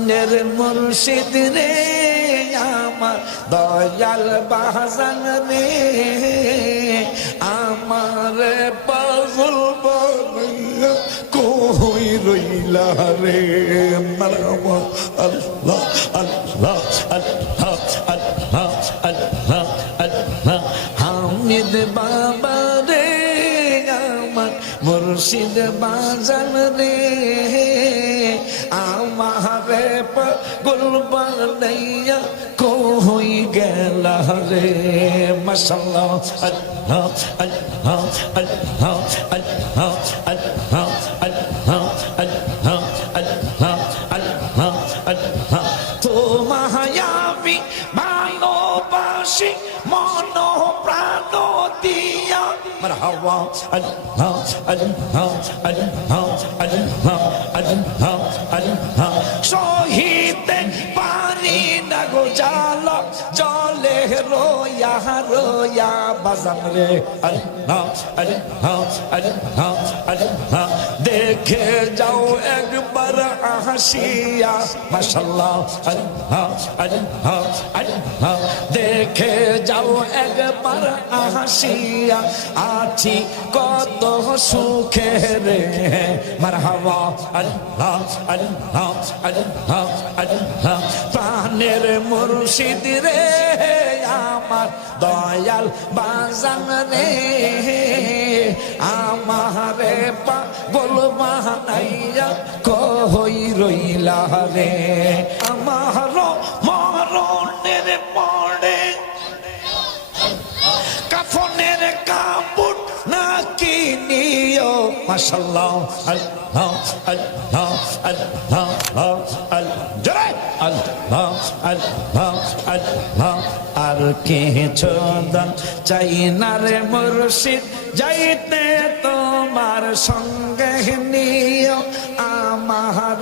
প্রাণের মুর্শিদ রে আমার দয়াল বাজান রে আমার পাগল বানাইয়া কই রইলা রে মারহাবা আল্লাহ আল্লাহ আল্লাহ আল্লাহ আল্লাহ আল্লাহ হামিদ বাবা রে আমার মুর্শিদ বাজান রে আমারে পাগল বানাইয়া কই গেলা রে মাশাআল্লাহ আল্লাহ আল্লাহ আল্লাহ আল্লাহ আল্লাহ আল্লাহ আল্লাহ আল্লাহ আল্লাহ আল্লাহ তোমায় আমি ভালোবাসি মন প্রাণ দিয়া মারহাবা আল্লাহ আল্লাহ আল্লাহ আল্লাহ আল্লাহ আল্লাহ সহিতে পারি না গো জালা জলে রোয়া রোয়া বাজান রে আল্লাহ আল্লাহ আল্লাহ আল্লাহ দেখে যাও একবার হাসিয়া মাশাআল্লাহ আল্লাহ আল্লাহ আল্লাহ দেখে যাও একবার হাসিয়া আছি কত সুখে রে মারহাবা আল্লাহ আল্লাহ আল্লাহ আল্লাহ প্রাণের মুর্শিদ রে আমার দয়াল বাজান রে আমারে পাগল বানাইয়া কই রইলা রে আমার মরণের পড়ে কাফনের কাপড় নাকি নিও মাশাআল্লাহ আল্লাহ আল্লাহ আল্লাহ আল্লাহ আল্লাহ আল্লাহ আল্লাহ আর কিছু দান চাই না রে মুর্শিদ যাইতে তোমার সঙ্গে নিও আমার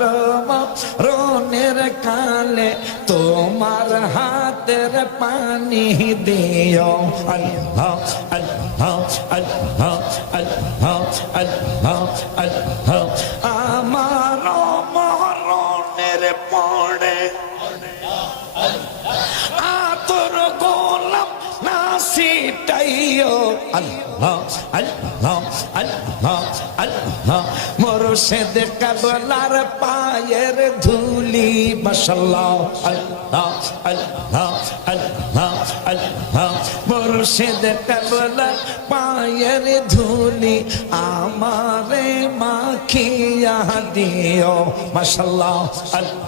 মরণের কালে তোমার হাতের পানি দিও আল্লাহ আল্লাহ আল্লাহ আল্লাহ আল্লাহ আল্লাহ আমার মরণের পড়ে আতর গোলাম নাসিটাইও আল্লাহ আল্লাহ আল্লাহ আল্লাহ মুর্শিদ কাবলার পায়ের ধুলি মাশাআল্লাহ আল্লাহ আল্লাহ আল্লাহ আল্লাহ মুর্শিদ কাবলার পায়ের ধুলি আমারে মাখিয়া দিও মাশাআল্লাহ আল্লাহ